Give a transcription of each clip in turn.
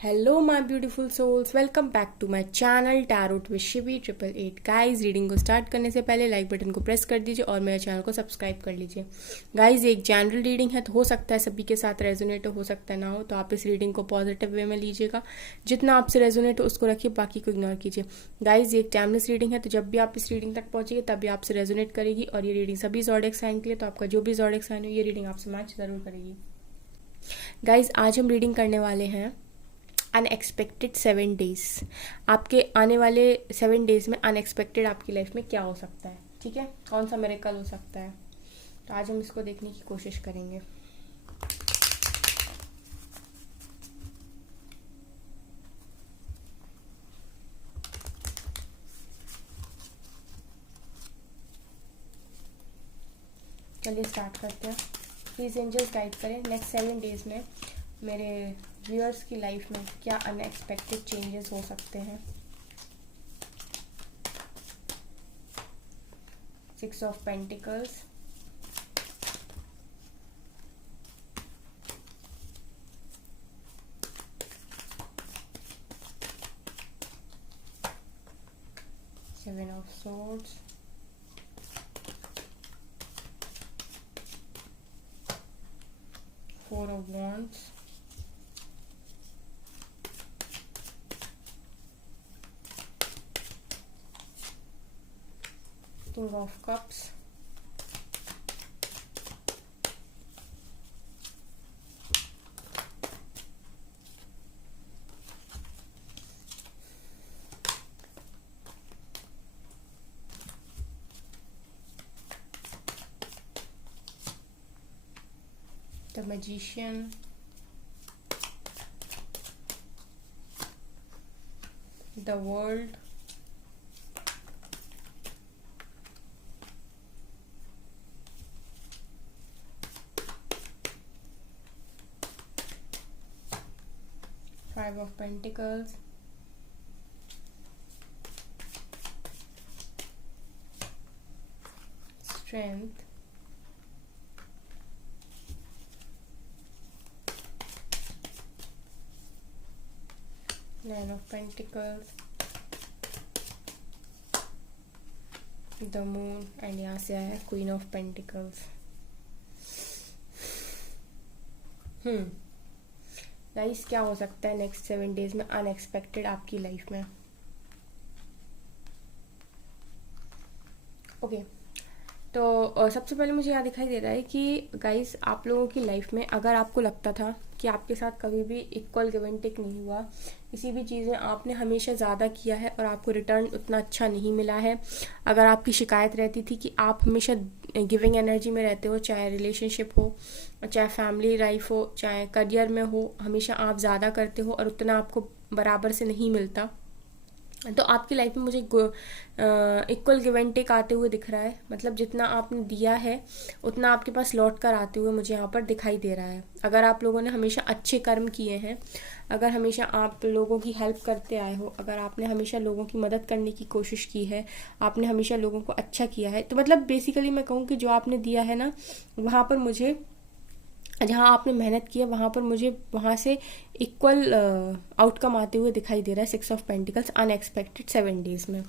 Hello my beautiful souls, welcome back to my channel tarot with Shivi 888। Guys, reading को start करने से पहले like button को press कर दीजिए और मेरे चैनल को सब्सक्राइब कर लीजिए। गाइस, एक जनरल रीडिंग है तो हो सकता है सभी के साथ रेजोनेट हो सकता है ना हो, तो आप इस रीडिंग को पॉजिटिव वे में लीजिएगा। जितना आपसे रेजोनेट हो उसको रखिए, बाकी को इग्नोर कीजिए। गाइस, ये एक टाइमलेस रीडिंग है, तो जब भी आप इस रीडिंग तक पहुंचेंगे तभी आपसे रेजोनेट करेगी और ये रीडिंग सभी ज़ोडिएक साइन के लिए, तो आपका जो भी ज़ोडिएक साइन हो ये रीडिंग आपसे मैच जरूर करेगी। गाइस, आज हम रीडिंग करने वाले हैं अनएक्सपेक्टेड 7 डेज। आपके आने वाले 7 डेज में अनएक्सपेक्टेड आपकी लाइफ में क्या हो सकता है, ठीक है, कौन सा मिरेकल हो सकता है, तो आज हम इसको देखने की कोशिश करेंगे। चलिए स्टार्ट करते हैं। प्लीज़ एंजल्स गाइड करें नेक्स्ट 7 डेज में मेरे व्यूअर्स की लाइफ में क्या अनएक्सपेक्टेड चेंजेस हो सकते हैं। 6 of pentacles, Seven of Swords, Four of Wands, King of Cups, The Magician, The World, Five of Pentacles, Strength, Nine of Pentacles, The Moon and यहाँ से आया है Queen of Pentacles। गाइस, क्या हो सकता है नेक्स्ट 7 डेज में unexpected आपकी लाइफ में। ओके, तो सबसे पहले मुझे यहाँ दिखाई दे रहा है कि गाइस, आप लोगों की लाइफ में अगर आपको लगता था कि आपके साथ कभी भी इक्वल गिव एंड टेक नहीं हुआ, किसी भी चीज़ में आपने हमेशा ज़्यादा किया है और आपको रिटर्न उतना अच्छा नहीं मिला है, अगर आपकी शिकायत रहती थी कि आप हमेशा गिविंग एनर्जी में रहते हो, चाहे रिलेशनशिप हो, चाहे फैमिली लाइफ हो, चाहे करियर में हो, हमेशा आप ज़्यादा करते हो और उतना आपको बराबर से नहीं मिलता, तो आपकी लाइफ में मुझे इक्वल गिव एंड टेक आते हुए दिख रहा है। मतलब जितना आपने दिया है उतना आपके पास लौट कर आते हुए मुझे यहाँ पर दिखाई दे रहा है। अगर आप लोगों ने हमेशा अच्छे कर्म किए हैं, अगर हमेशा आप लोगों की हेल्प करते आए हो, अगर आपने हमेशा लोगों की मदद करने की कोशिश की है, आपने हमेशा लोगों को अच्छा किया है, तो मतलब बेसिकली मैं कहूँ कि जो आपने दिया है ना, वहाँ पर मुझे, जहाँ आपने मेहनत की है वहाँ पर मुझे वहाँ से इक्वल आउटकम आते हुए दिखाई दे रहा है। 6 ऑफ पेंटिकल्स अनएक्सपेक्टेड 7 डेज में,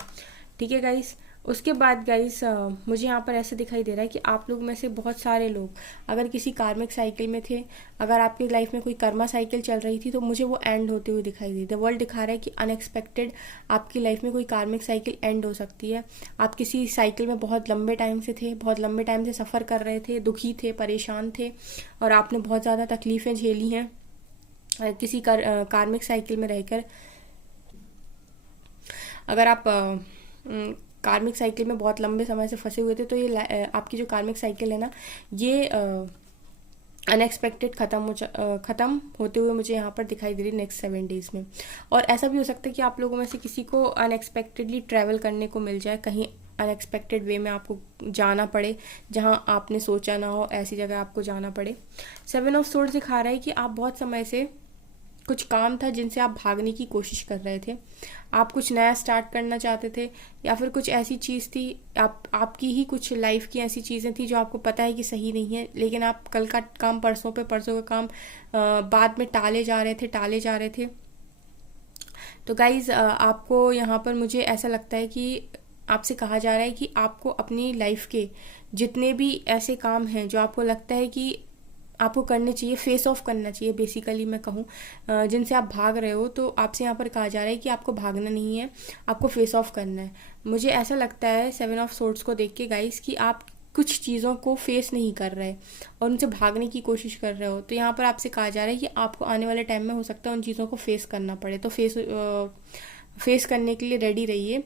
ठीक है गाइस। उसके बाद गाइस, मुझे यहाँ पर ऐसे दिखाई दे रहा है कि आप लोग में से बहुत सारे लोग अगर किसी कार्मिक साइकिल में थे, अगर आपकी लाइफ में कोई कर्मा साइकिल चल रही थी, तो मुझे वो एंड होते हुए दिखाई दी। द वर्ल्ड दिखा रहा है कि अनएक्सपेक्टेड आपकी लाइफ में कोई कार्मिक साइकिल एंड हो सकती है। आप किसी साइकिल में बहुत लंबे टाइम से थे, बहुत लंबे टाइम से सफ़र कर रहे थे, दुखी थे, परेशान थे और आपने बहुत ज़्यादा तकलीफ़ें झेली हैं किसी कार्मिक साइकिल में रहकर। अगर आप कार्मिक साइकिल में बहुत लंबे समय से फंसे हुए थे, तो ये आपकी जो कार्मिक साइकिल है ना, ये अनएक्सपेक्टेड ख़त्म होते हुए मुझे यहाँ पर दिखाई दे रही नेक्स्ट 7 डेज में। और ऐसा भी हो सकता है कि आप लोगों में से किसी को अनएक्सपेक्टेडली ट्रैवल करने को मिल जाए, कहीं अनएक्सपेक्टेड वे में आपको जाना पड़े, जहाँ आपने सोचा ना हो ऐसी जगह आपको जाना पड़े। 7 ऑफ सोर्ड्स दिखा रहा है कि आप बहुत समय से कुछ काम था जिनसे आप भागने की कोशिश कर रहे थे, आप कुछ नया स्टार्ट करना चाहते थे, या फिर कुछ ऐसी चीज़ थी, आपकी ही कुछ लाइफ की ऐसी चीज़ें थी जो आपको पता है कि सही नहीं है, लेकिन आप कल का काम परसों का काम बाद में टाले जा रहे थे। तो गाइज़ आपको यहाँ पर मुझे ऐसा लगता है कि आपसे कहा जा रहा है कि आपको अपनी लाइफ के जितने भी ऐसे काम हैं जो आपको लगता है कि आपको करने चाहिए, फेस ऑफ करना चाहिए बेसिकली मैं कहूँ, जिनसे आप भाग रहे हो, तो आपसे यहाँ पर कहा जा रहा है कि आपको भागना नहीं है, आपको फेस ऑफ करना है। मुझे ऐसा लगता है 7 ऑफ सोर्ड्स को देख के गाइस कि आप कुछ चीज़ों को फेस नहीं कर रहे और उनसे भागने की कोशिश कर रहे हो। तो यहाँ पर आपसे कहा जा रहा है कि आपको आने वाले टाइम में हो सकता है उन चीज़ों को फेस करना पड़े, तो फेस करने के लिए रेडी रहिए।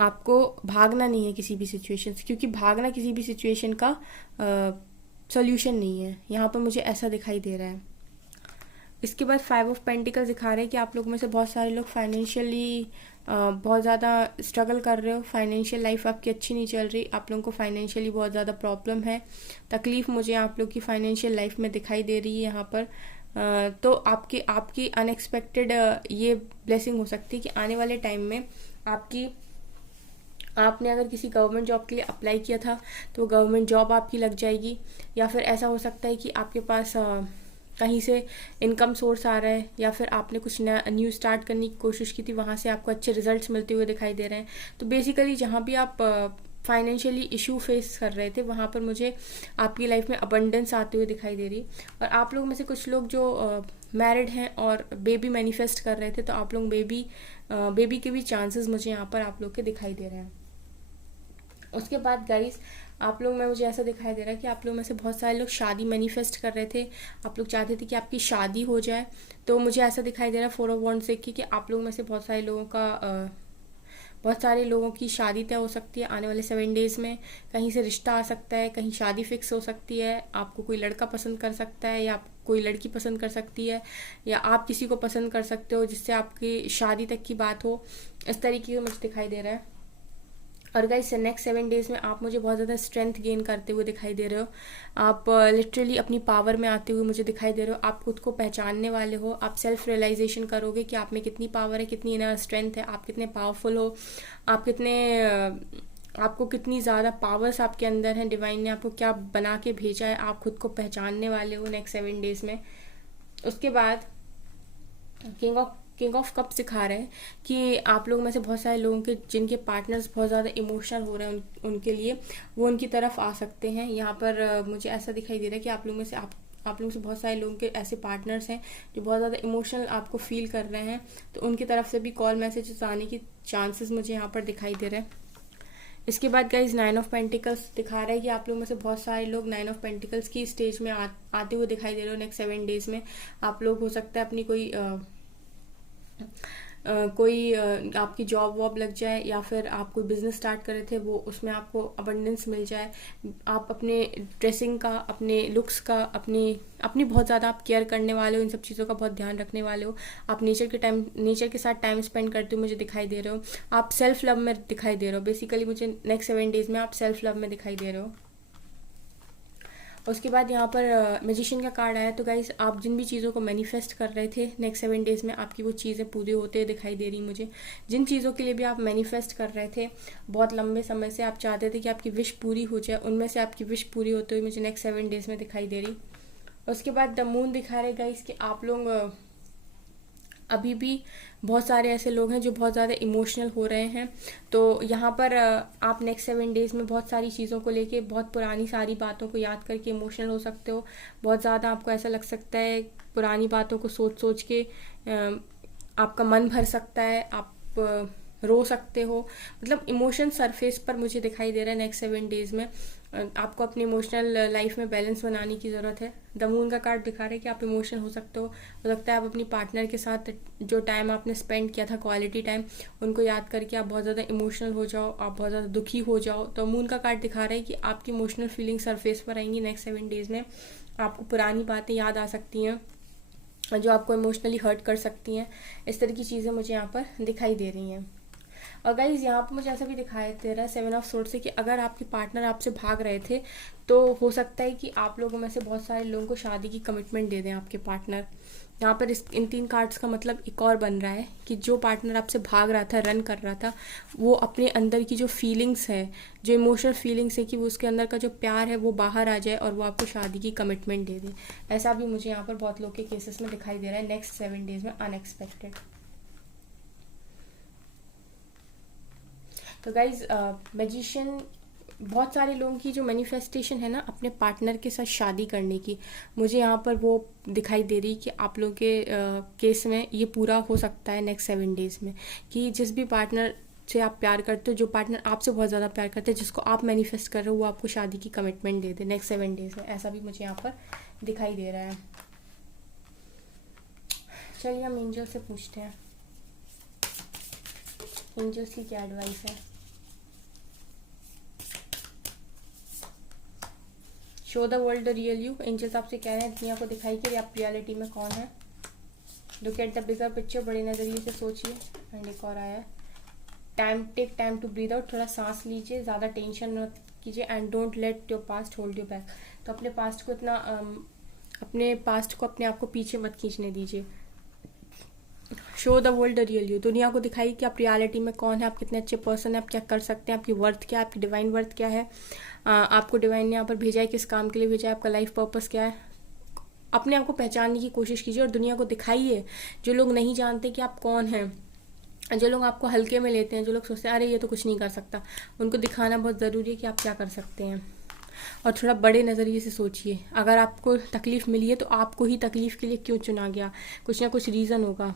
आपको भागना नहीं है किसी भी सिचुएशन से, क्योंकि भागना किसी भी सिचुएशन का सॉल्यूशन नहीं है। यहाँ पर मुझे ऐसा दिखाई दे रहा है। इसके बाद 5 ऑफ पेंटिकल्स दिखा रहे हैं कि आप लोग में से बहुत सारे लोग फाइनेंशियली बहुत ज़्यादा स्ट्रगल कर रहे हो, फाइनेंशियल लाइफ आपकी अच्छी नहीं चल रही, आप लोगों को फाइनेंशियली बहुत ज़्यादा प्रॉब्लम है, तकलीफ़ मुझे आप लोग की फाइनेंशियल लाइफ में दिखाई दे रही है यहाँ पर। तो आपकी अनएक्सपेक्टेड ये ब्लेसिंग हो सकती है कि आने वाले टाइम में आपने अगर किसी गवर्नमेंट जॉब के लिए अप्लाई किया था तो गवर्नमेंट जॉब आपकी लग जाएगी, या फिर ऐसा हो सकता है कि आपके पास कहीं से इनकम सोर्स आ रहा है, या फिर आपने कुछ नया न्यू स्टार्ट करने की कोशिश की थी, वहाँ से आपको अच्छे रिजल्ट्स मिलते हुए दिखाई दे रहे हैं। तो बेसिकली जहाँ भी आप फाइनेंशियली इशू फेस कर रहे थे वहाँ पर मुझे आपकी लाइफ में अबंडेंस आते हुए दिखाई दे रही। और आप लोग में से कुछ लोग जो मैरिड हैं और बेबी मैनिफेस्ट कर रहे थे, तो आप लोग बेबी के भी चांसेस मुझे यहाँ पर आप लोग के दिखाई दे रहे हैं। उसके बाद गाइस आप लोग में मुझे ऐसा दिखाई दे रहा है कि आप लोग में से बहुत सारे लोग शादी मैनिफेस्ट कर रहे थे, आप लोग चाहते थे कि आपकी शादी हो जाए। तो मुझे ऐसा दिखाई दे रहा है 4 ऑफ वॉन्ड्स से कि आप लोग में से बहुत सारे लोगों की शादी तय हो सकती है आने वाले 7 डेज़ में। कहीं से रिश्ता आ सकता है, कहीं शादी फिक्स हो सकती है, आपको कोई लड़का पसंद कर सकता है, या आप कोई लड़की पसंद कर सकती है, या आप किसी को पसंद कर सकते हो जिससे आपकी शादी तक की बात हो। इस तरीके का मुझे दिखाई दे रहा है। और गाइस नेक्स्ट 7 डेज़ में आप मुझे बहुत ज़्यादा स्ट्रेंथ गेन करते हुए दिखाई दे रहे हो, आप लिटरली अपनी पावर में आते हुए मुझे दिखाई दे रहे हो, आप खुद को पहचानने वाले हो, आप सेल्फ रियलाइजेशन करोगे कि आप में कितनी पावर है, कितनी इनर स्ट्रेंथ है, आप कितने पावरफुल हो, आपको कितनी ज़्यादा पावर्स आपके अंदर हैं, डिवाइन ने आपको क्या बना के भेजा है, आप खुद को पहचानने वाले हो नेक्स्ट 7 डेज़ में। उसके बाद किंग ऑफ कप सिखा रहे हैं कि आप लोग में से बहुत सारे लोगों के जिनके पार्टनर्स बहुत ज़्यादा इमोशनल हो रहे हैं उनके लिए वो उनकी तरफ आ सकते हैं। यहाँ पर मुझे ऐसा दिखाई दे रहा है कि आप लोग में से आप लोग से बहुत सारे लोगों के ऐसे पार्टनर्स हैं जो बहुत ज़्यादा इमोशनल आपको फील कर रहे हैं, तो उनकी तरफ से भी कॉल मैसेजेस आने की चांसेस मुझे यहाँ पर दिखाई दे रहे हैं। इसके बाद गाइज 9 ऑफ पेंटिकल्स दिखा रहा है कि आप लोग में से बहुत सारे लोग 9 ऑफ पेंटिकल्स की स्टेज में आते हुए दिखाई दे रहे हो नेक्स्ट 7 डेज़ में। आप लोग हो सकता है अपनी कोई आपकी जॉब वॉब लग जाए, या फिर आप कोई बिजनेस स्टार्ट कर रहे थे वो उसमें आपको अबंडेंस मिल जाए, आप अपने ड्रेसिंग का, अपने लुक्स का, अपनी बहुत ज़्यादा आप केयर करने वाले हो, इन सब चीज़ों का बहुत ध्यान रखने वाले हो, आप नेचर के साथ टाइम स्पेंड करते हुए मुझे दिखाई दे रहे हो, आप सेल्फ लव में दिखाई दे रहे हो। बेसिकली मुझे नेक्स्ट 7 डेज़ में आप सेल्फ लव में दिखाई दे रहे हो। उसके बाद यहाँ पर मैजिशियन का कार्ड आया। तो गाइस आप जिन भी चीज़ों को मैनिफेस्ट कर रहे थे नेक्स्ट 7 डेज़ में आपकी वो चीज़ें पूरी होते दिखाई दे रही मुझे। जिन चीज़ों के लिए भी आप मैनिफेस्ट कर रहे थे बहुत लंबे समय से, आप चाहते थे कि आपकी विश पूरी हो जाए, उनमें से आपकी विश पूरी होते हुए मुझे नेक्स्ट 7 डेज़ में दिखाई दे रही। उसके बाद द मून दिखा रहे गाइस कि आप लोग अभी भी बहुत सारे ऐसे लोग हैं जो बहुत ज़्यादा इमोशनल हो रहे हैं। तो यहाँ पर आप नेक्स्ट 7 डेज़ में बहुत सारी चीज़ों को लेके, बहुत पुरानी सारी बातों को याद करके इमोशनल हो सकते हो। बहुत ज़्यादा आपको ऐसा लग सकता है, पुरानी बातों को सोच सोच के आपका मन भर सकता है, आप रो सकते हो। मतलब इमोशन सरफेस पर मुझे दिखाई दे रहा है नेक्स्ट 7 डेज़ में। आपको अपनी इमोशनल लाइफ में बैलेंस बनाने की ज़रूरत है। द मून का कार्ड दिखा रहा है कि आप इमोशनल हो सकते हो सकता है आप अपनी पार्टनर के साथ जो टाइम आपने स्पेंड किया था, क्वालिटी टाइम, उनको याद करके आप बहुत ज़्यादा इमोशनल हो जाओ, आप बहुत ज़्यादा दुखी हो जाओ। तो मून का कार्ड दिखा रहा है कि आपकी इमोशनल फीलिंग सरफेस पर आएंगी नेक्स्ट 7 डेज़ में। आपको पुरानी बातें याद आ सकती हैं जो आपको इमोशनली हर्ट कर सकती हैं। इस तरह की चीज़ें मुझे यहाँ पर दिखाई दे रही हैं। और गाइज यहाँ पे मुझे ऐसा भी दिखाई दे रहा है 7 ऑफ सोर्ड से कि अगर आपके पार्टनर आपसे भाग रहे थे तो हो सकता है कि आप लोगों में से बहुत सारे लोगों को शादी की कमिटमेंट दे दें आपके पार्टनर। यहाँ पर इन 3 कार्ड्स का मतलब एक और बन रहा है कि जो पार्टनर आपसे भाग रहा था, रन कर रहा था, वो अपने अंदर की जो फीलिंग्स है, जो इमोशनल फीलिंग्स है, कि वो उसके अंदर का जो प्यार है वो बाहर आ जाए और वो आपको शादी की कमिटमेंट दे दे। ऐसा भी मुझे यहाँ पर बहुत लोग के केसेस में दिखाई दे रहा है नेक्स्ट 7 डेज में, अनएक्सपेक्टेड। तो गाइज मैजिशियन, बहुत सारे लोगों की जो मैनिफेस्टेशन है ना अपने पार्टनर के साथ शादी करने की, मुझे यहाँ पर वो दिखाई दे रही कि आप लोगों के केस में ये पूरा हो सकता है नेक्स्ट 7 डेज में। कि जिस भी पार्टनर से आप प्यार करते हो, जो पार्टनर आपसे बहुत ज़्यादा प्यार करते हैं, जिसको आप मैनिफेस्ट कर रहे हो, वो आपको शादी की कमिटमेंट दे दे नेक्स्ट 7 डेज में। ऐसा भी मुझे यहाँ पर दिखाई दे रहा है। चलिए हम एंजल से पूछते हैं एंजल्स की क्या एडवाइस है। Show the world the real you. Angels आपसे कह रहे हैं दुनिया को दिखाई कि आप रियलिटी में कौन है। Look at the bigger picture, बड़े नजरिए से सोचिए। एंड एक और आया take time to breathe out, थोड़ा सांस लीजिए, ज़्यादा टेंशन मत कीजिए। And don't let your past hold you back. तो अपने पास्ट को इतना अपने पास्ट को अपने आप को पीछे मत खींचने दीजिए। Show the world the real you, दुनिया को दिखाइए कि आप रियलिटी में कौन है, आप कितने अच्छे पर्सन है, आप क्या कर सकते हैं, आपकी वर्थ क्या है, आपकी डिवाइन वर्थ क्या है, आपको डिवाइन ने यहाँ पर भेजा है, किस काम के लिए भेजा है, आपका लाइफ पर्पस क्या है। अपने आप को पहचानने की कोशिश कीजिए और दुनिया को दिखाइए। जो लोग नहीं जानते कि आप कौन हैं, जो लोग आपको हल्के में लेते हैं, जो लोग सोचते हैं अरे ये तो कुछ नहीं कर सकता, उनको दिखाना बहुत ज़रूरी है कि आप क्या कर सकते हैं। और थोड़ा बड़े नज़रिए से सोचिए। अगर आपको तकलीफ़ मिली है तो आपको ही तकलीफ़ के लिए क्यों चुना गया, कुछ ना कुछ रीज़न होगा।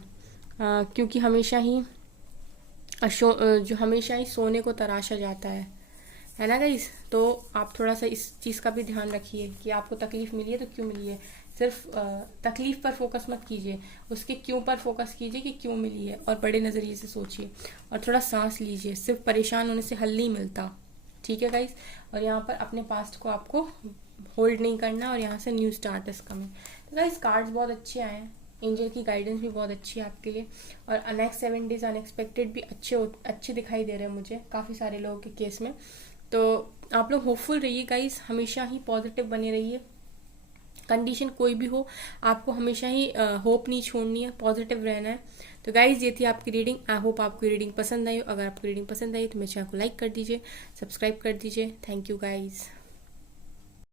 क्योंकि हमेशा ही जो हमेशा ही सोने को तराशा जाता है ना गाइस। तो आप थोड़ा सा इस चीज़ का भी ध्यान रखिए कि आपको तकलीफ़ मिली है तो क्यों मिली है। सिर्फ तकलीफ़ पर फोकस मत कीजिए, उसके क्यों पर फोकस कीजिए कि क्यों मिली है, और बड़े नज़रिए से सोचिए और थोड़ा सांस लीजिए। सिर्फ परेशान होने से हल नहीं मिलता, ठीक है गाइस। और यहाँ पर अपने पास्ट को आपको होल्ड नहीं करना और यहाँ से न्यू स्टार्ट इज कमिंग। तो गाइस कार्ड्स बहुत अच्छे आए हैं, एंजल की गाइडेंस भी बहुत अच्छी है आपके लिए। और नेक्स्ट 7 डेज अनएक्सपेक्टेड भी अच्छे दिखाई दे रहे हैं मुझे काफ़ी सारे लोगों के केस में। तो आप लोग होपफुल रहिए गाइस, हमेशा ही पॉजिटिव बने रहिए। कंडीशन कोई भी हो, आपको हमेशा ही होप नहीं छोड़नी है, पॉजिटिव रहना है। तो गाइज ये थी आपकी रीडिंग। आई होप आपको रीडिंग पसंद आई हो। अगर आपको रीडिंग पसंद आई तो मेरे चैनल को लाइक कर दीजिए, सब्सक्राइब कर दीजिए। Thank you guys.